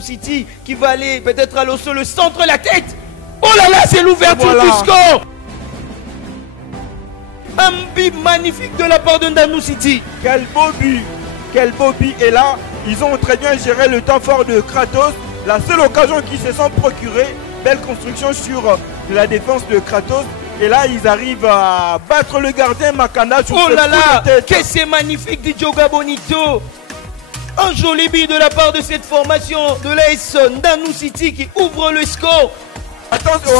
City qui va aller peut-être à l'osso, le centre, la tête. Oh là là, c'est l'ouverture du score. Un but magnifique de la part de Ndanou City. Quel beau but. Quel beau but. Et là, ils ont très bien géré le temps fort de Kratos. La seule occasion qu'ils se sont procurée, belle construction sur la défense de Kratos. Et là, ils arrivent à battre le gardien Makanda sur oh là là, tête. Que c'est magnifique du Dioga Bonito. Un joli but de la part de cette formation de l'AS Ndanou City qui ouvre le score. Attention,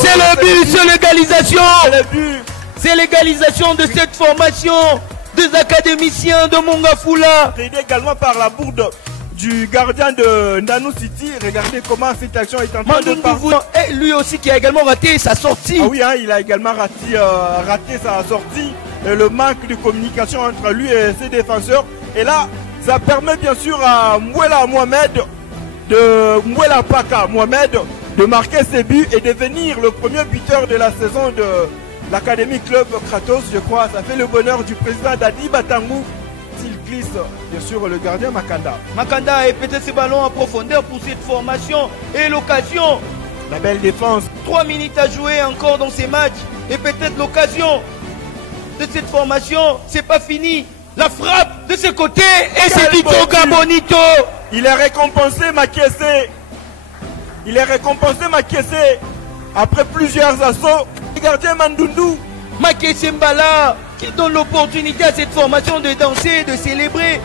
c'est le but, c'est l'égalisation. C'est le but. C'est l'égalisation de cette formation des académiciens de Mongafula. Aidé également par la bourde du gardien de Ndanou City. Regardez comment cette action est en train de partir. Et lui aussi qui a également raté sa sortie. Ah oui, hein, il a également raté sa sortie. Et le manque de communication entre lui et ses défenseurs. Et là, ça permet bien sûr à Mouela Paka Mohamed de marquer ses buts et devenir le premier buteur de la saison de l'Académie Club Kratos, je crois. Ça fait le bonheur du président Dadi Batangou. S'il glisse, bien sûr, le gardien Makanda. Makanda et peut-être ce ballon en profondeur pour cette formation et l'occasion. La belle défense. 3 minutes à jouer encore dans ces matchs. Et peut-être l'occasion de cette formation. C'est pas fini. La frappe de ce côté et c'est Dioga Bonito. Il est récompensé, Makiese. Il est récompensé, Makiese. Après plusieurs assauts. Le gardien Mandundu. Makiese Mbala qui donne l'opportunité à cette formation de danser, de célébrer.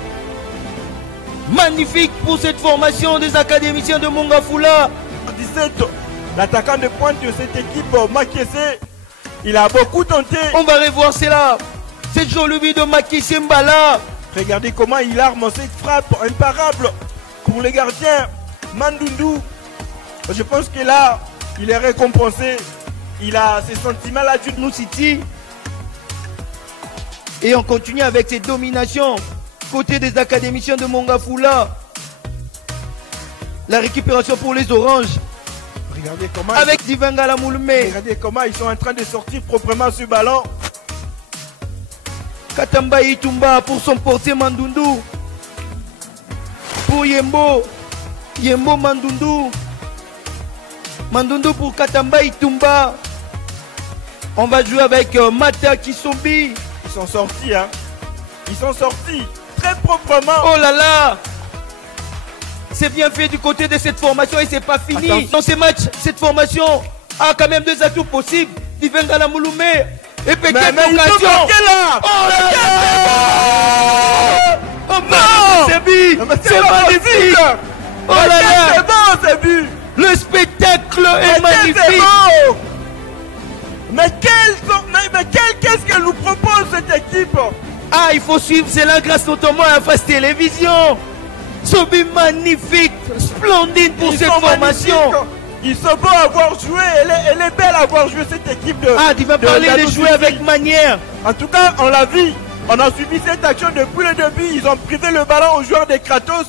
Magnifique pour cette formation des académiciens de Mongafula. 17, l'attaquant de pointe de cette équipe, Makiese, il a beaucoup tenté. On va revoir cela. C'est joli but de Makiese Mbala. Regardez comment il arme cette frappe imparable pour les gardiens Mandundu. Je pense que là, il est récompensé. Il a ses sentiments là du Ndanou City. Et on continue avec cette domination côté des académiciens de Mongafula. La récupération pour les oranges. Regardez comment avec Divangala Moulmé. Regardez comment ils sont en train de sortir proprement ce ballon. Katamba Itumba pour son portier Mandundu. Pour Yembo. Yembo Mandundu. Mandundu pour Katamba Itumba. On va jouer avec Mata Kisombi. Ils sont sortis, hein. Ils sont sortis très proprement. Oh là là. C'est bien fait du côté de cette formation et c'est pas fini. Attention. Dans ces matchs, cette formation a quand même 2 atouts possibles. Divangala Moulmé. Et peut-être l'occasion. Oh là là. Oh non. C'est magnifique. Oh là là. C'est bon, c'est but. Le spectacle est magnifique. Mais qu'est-ce qu'elle nous propose cette équipe? Ah, il faut suivre cela grâce notamment à Face Télévision. Ce but magnifique, splendide pour cette formation. Ils sont beaux à avoir joué, elle est belle à avoir joué cette équipe de... Ah, tu vas parler de jouer avec manière. En tout cas, on l'a vu, on a suivi cette action depuis le début. Ils ont privé le ballon aux joueurs des Kratos,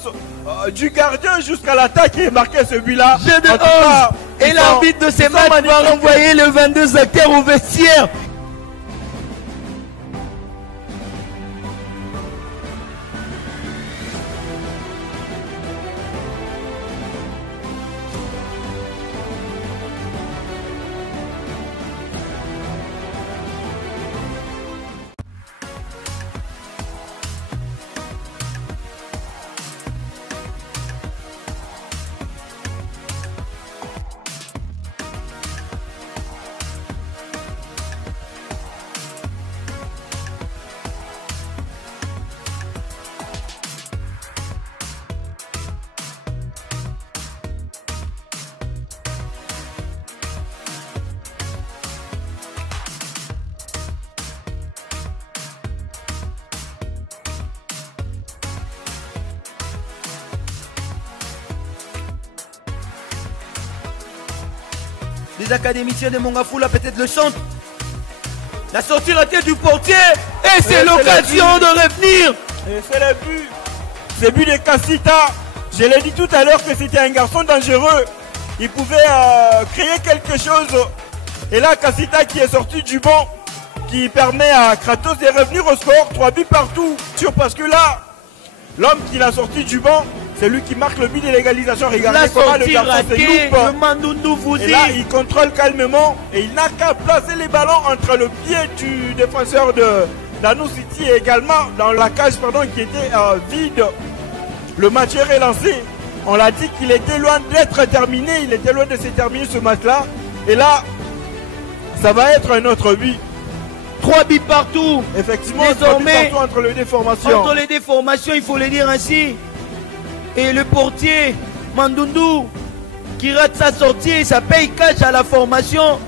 du gardien jusqu'à l'attaque et marqué ce but-là. Et l'arbitre de ces matchs va renvoyer les 22 acteurs au vestiaire. Les académiciens de Mongafula, peut-être le centre. La sortie ratée du portier. Et c'est l'occasion de revenir. Et c'est le but. C'est le but de Kassita. Je l'ai dit tout à l'heure que c'était un garçon dangereux. Il pouvait créer quelque chose. Et là, Kassita qui est sorti du banc, qui permet à Kratos de revenir au score. 3 buts partout. Parce que là, l'homme qui l'a sorti du banc, C'est lui qui marque le but de l'égalisation. Regardez La comment le sortie garçon se ratée, loupe. le Mandundu vous Et dit. là, il contrôle calmement et il n'a qu'à placer les ballons entre le pied du défenseur de Lanus City et également dans la cage qui était vide. Le match est relancé. On l'a dit qu'il était loin d'être terminé. Il était loin de se terminer ce match-là. Et là, ça va être un autre but. 3 buts partout. Effectivement, désormais, partout entre les deux formations. Entre les deux formations, il faut le dire ainsi. Et le portier, Mandundu, qui rate sa sortie, ça paye cash à la formation